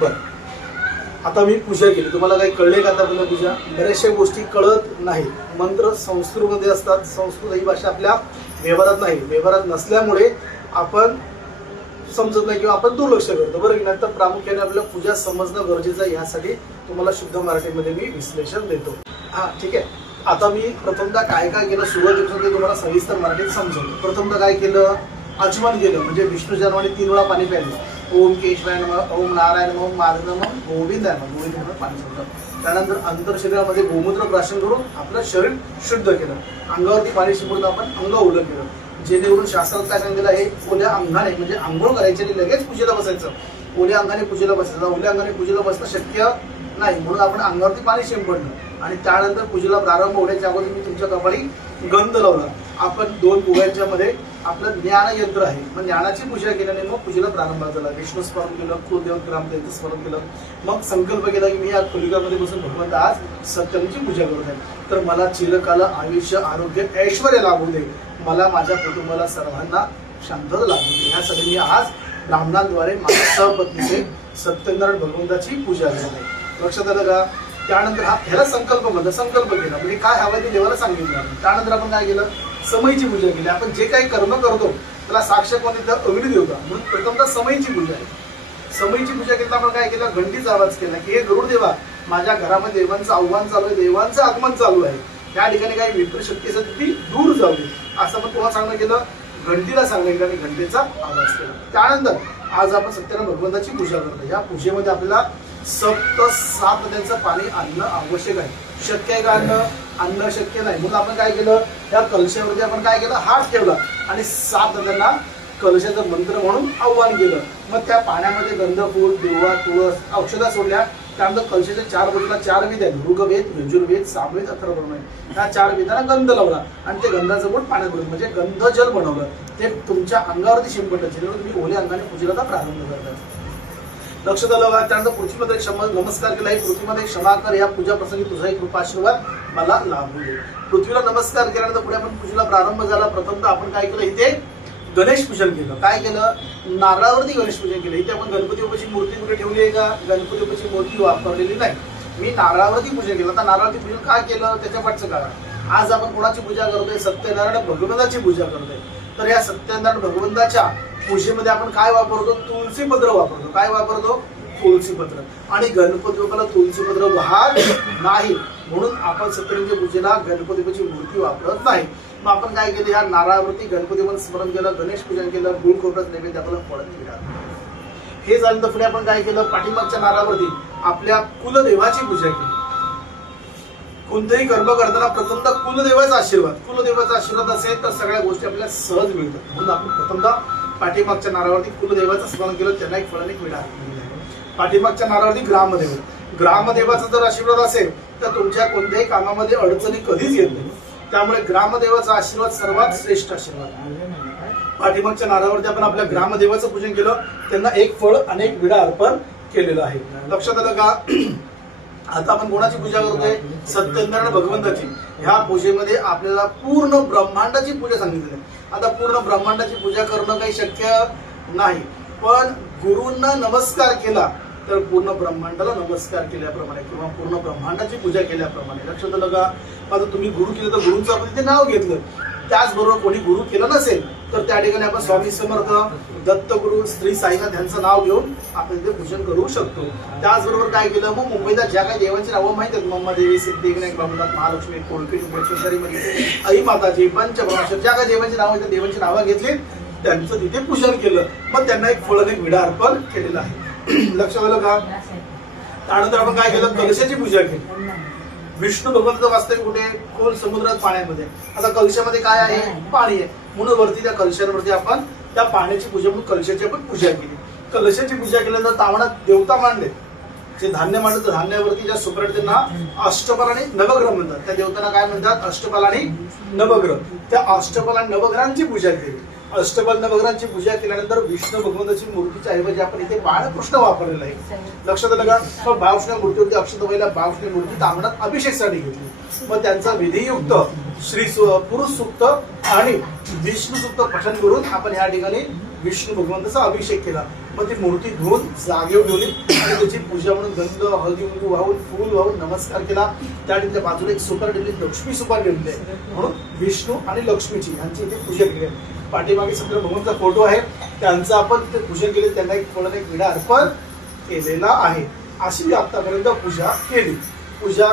बर, आता मी पूजा केली, तुम्हाला काही कळले का आता पूजा? बऱ्याचशा गोष्टी कळत नाही, मंत्र संस्कृतमध्ये असतात, संस्कृत ही भाषा आपल्या व्यवहारात नाही, व्यवहारात नसल्यामुळे आपण समजत नाही किंवा आपण दुर्लक्ष करतो, बरं की नाही? तर प्रामुख्याने आपल्याला पूजा समजणं गरजेचं आहे, यासाठी तुम्हाला शुद्ध मराठीमध्ये मी विश्लेषण देतो. हा ठीक आहे. आता मी प्रथमतः काय काय केलं सुरुवातीपासून ते तुम्हाला सविस्तर मराठीत समजवलं. प्रथमतः काय केलं? आचमन केलं, म्हणजे विष्णू जन्माने 3 वेळा पाणी प्यायलं. ओम केशवाय नमः, ओम नारायण नमः, माधव नमः, गोविंदाय नमः, गोविंद म्हणून पाणी सोडलं. त्यानंतर अंतर शरीरामध्ये गोमूत्र प्राशन करून आपलं शरीर शुद्ध केलं. अंगावरती पाणी शिंपडून आपण अंग ओलं केलं, जेणेकरून शास्त्रात काय सांगितलं आहे, ओल्या अंगाने म्हणजे आंघोळ करायची आणि लगेच पूजेला बसायचं. ओल्या अंगाने पूजेला बसायचं, ओल्या अंगाने पूजेला बसणं शक्य नाही, म्हणून आपण अंगावरती पाणी शिंपडलं आणि त्यानंतर पूजेला प्रारंभ होण्याच्या अगोदर मी तुमच्या कपाळी गंध लावला. आपण 2 फुग्यांच्या मध्ये आपलं ज्ञान यंत्र आहे, मग ज्ञानाची पूजा केल्याने मग पूजेला प्रारंभ झाला. विष्णू स्मरण केलं, कुलदेव ग्रामदेवचं स्मरण केलं, मग संकल्प केला की मी या कलियुगामध्ये बसून भगवंत आज सत्यमची पूजा करत आहे, तर मला चिरकाल आयुष्य आरोग्य ऐश्वर्य लाभू दे, मला माझ्या कुटुंबाला सर्वांना शांतता लाभू दे, यासाठी मी आज ब्राह्मणांद्वारे माझ्या सहपत्नीचे सत्यनारायण भगवंताची पूजा करत आहे. लक्षात आलं का? त्यानंतर ह्याला संकल्प म्हणतात. संकल्प केला म्हणजे काय हवं ते देवाला सांगितलं. त्यानंतर आपण काय केलं? समयीची पूजा केली. आपण जे काही कर्म करतो त्याला साक्ष कोण येतं? अग्निदेवता, म्हणून प्रथमतः समयीची पूजा आहे. समयीची पूजा केली आपण काय केलं? घंटीचा आवाज केला की हे गरुड देवा, माझ्या घरामध्ये देवांचं आव्हान चालू आहे, देवांचं आगमन चालू आहे, त्या ठिकाणी काही विपरीत शक्ती असेल ती दूर जाऊ दे, असं आपण कोणा सांगणं केलं? घंटीला सांगितलं आणि घंटेचा आवाज केला. त्यानंतर आज आपण सत्यनारायण भगवंताची पूजा करतो. या पूजेमध्ये आपल्याला 7 नद्यांचं पाणी आणणं आवश्यक आहे. शक्य आहे का आणणं शक्य नाही, म्हणून आपण काय केलं? त्या कलशावरती आपण काय केलं? हात ठेवला आणि 7 नद्यांना कलशाचं मंत्र म्हणून आव्हान केलं. मग त्या पाण्यामध्ये गंध, फूल, देवा, तुळस, औषधा सोडल्या. त्यानंतर कलशाच्या 4 बाजूला 4 वेद आहेत, ऋग्वेद, यजुर्वेद, सामवेद, अथर्ववेद. त्या 4 वेदांना गंध लावला आणि ते गंधाचं बोट पाण्यात बुडवलं, म्हणजे गंध जल बनवलं. ते तुमच्या अंगावरती शिंपडलं, जेणेकरून तुम्ही ओल्या अंगाने पूजेला प्रारंभ करता. लक्षात आलं का? त्यानंतर पृथ्वीमध्ये नमस्कार केला. पृथ्वीमध्ये क्षमा कर, या पूजा प्रसंगी तुझा एक कृपा आशीर्वाद मला लाभू दे. पृथ्वीला नमस्कार केल्यानंतर पुढे आपण पूजेला प्रारंभ झाला. प्रथमतः आपण काय केलं? इथे गणेश पूजन केलं. काय केलं? नारळावरती गणेश पूजन केलं. इथे आपण गणपती बाप्पाची मूर्ती कुठे ठेवली आहे का? गणपती बाप्पाची मूर्ती वापरलेली नाही, मी नारळावरती पूजन केलं. आता नारळावरती पूजन काय केलं त्याच्या पाठचं कारण. आज आपण कोणाची पूजा करतोय? सत्यनारायण भगवंताची पूजा करतोय. तर या सत्यनारायण भगवंताच्या पूजेमध्ये आपण काय वापरतो? तुलसीपत्र वापरतो. काय वापरतो? तुलसीपत्र. आणि गणपती बाप्पाला तुलसीपत्र वाहत नाही, म्हणून आपण सत्यनारायणच्या पूजेला गणपती बाप्पाची मूर्ती वापरत नाही. मग आपण काय केलं? या नारळावरती गणपती बाप्पाचं स्मरण केलं, गणेश पूजन केलं, गुळ खोबऱ्याचं नैवेद्य आपल्याला फळत केलं. हे झाल्यानंतर पुढे आपण काय केलं? पाठीमागच्या नारळावरती आपल्या कुलदेवाची पूजा केली. कोणतेही कर्म करताना प्रथमतः कुलदेवाचा आशीर्वाद असेल तर सगळ्या गोष्टी आपल्याला सहज मिळतात, म्हणून आपण प्रथमतः पाठीमागच्या नारळावरती कुलदेवाचं स्मरण केलं, त्यांना एक फळाने मिळाला. पाठीमागच्या नारळावरती ग्रामदेवाचा जर आशीर्वाद असेल तर तुमच्या कोणत्याही कामामध्ये अडचणी कधीच येत नाही, त्यामुळे ग्रामदेवाचा आशीर्वाद सर्वात श्रेष्ठ आशीर्वाद. पाठीमागच्या नारळावरती आपण आपल्या ग्रामदेवाचं पूजन केलं, त्यांना एक फळ अनेक विडा अर्पण केलेलं आहे. लक्षात आलं का? आता आपण कोणाची पूजा करतोय? सत्यनारायण भगवंताची. ह्या पूजेमध्ये आपल्याला पूर्ण ब्रह्मांडाची पूजा सांगितली आहे. आता पूर्ण ब्रह्मांडाची पूजा करणं काही शक्य नाही, पण गुरूंना नमस्कार केला तर पूर्ण ब्रह्मांडाला नमस्कार केल्याप्रमाणे किंवा पूर्ण ब्रह्मांडाची पूजा केल्याप्रमाणे. लक्षात आलं का? आता तुम्ही गुरु केलं तर गुरूंचं आपण तिथे नाव घेतलं. त्याचबरोबर कोणी गुरु केलं नसेल तर त्या ठिकाणी आपण स्वामी समर्थ, दत्तगुरु, श्री साईनाथ यांचं नाव घेऊन आपण तिथे पूजन करू शकतो. त्याचबरोबर काय केलं? मग मुंबईला ज्या काही देवांची नावं माहिती आहेत, मम्मादेवी, सिद्धिविनायक, बाबूनाथ, महालक्ष्मी, कोळपेट, आई माताजी, पंचब्रह्मेश्वर, ज्या काही देवांची नावं आहेत देवांची नावं घेतली, त्यांचं तिथे पूजन केलं, मग त्यांना एक फळ एक विडा अर्पण केलेलं आहे. लक्षात आलं का? त्यानंतर आपण काय केलं? कलशाची पूजा केली. विष्णू भगवंताचं वास्तव्य कुठे? खोल समुद्रात, पाण्यामध्ये. आता कलशामध्ये काय आहे? पाणी आहे, म्हणून वरती त्या कलशावरती आपण त्या पाण्याची पूजा म्हणून कलशाची आपण पूजा केली. कलशाची पूजा केल्यानंतर तावणात देवता मांडले, जे धान्य मांडलं तर धान्यावरती ज्या सुपरट त्यांना अष्टपाल आणि नवग्रह म्हणतात. त्या देवतांना काय म्हणतात? अष्टपाल आणि नवग्रह. त्या अष्टपाल आणि नवग्रहांची पूजा केली. अष्टबल नवग्रहांची पूजा केल्यानंतर विष्णू भगवंताची मूर्तीच्या ऐवजी आपण इथे बाळकृष्ण वापरलेला आहे. लक्षात आलं का? मग बाळकृष्ण मूर्तीवरती अक्षत व्हायला बाळकृष्ण मूर्ती तांबडात अभिषेकसाठी घेतली. मग त्यांचा विधियुक्त पुरुष सूक्त आणि विष्णू सूक्त पठण करून आपण या ठिकाणी विष्णू भगवंताचा अभिषेक केला. मग ती मूर्ती धुवून जागेवर ठेवली आणि त्याची पूजा म्हणून गंध हळदी कुंकू वाहून फूल वाहून नमस्कार केला. त्या ठिकाणी बाजूला एक सुपारी ठेवली, लक्ष्मी सुपारी ठेवली आहे म्हणून विष्णू आणि लक्ष्मीची यांची इथे पूजा केली आहे. पाठीमागे सत्र भगवंताचा फोटो आहे, त्यांचं आपण तिथे पूजन केले, त्यांना एक फळ एक विडा अर्पण केलेला आहे. अशी मी आतापर्यंत पूजा केली. पूजा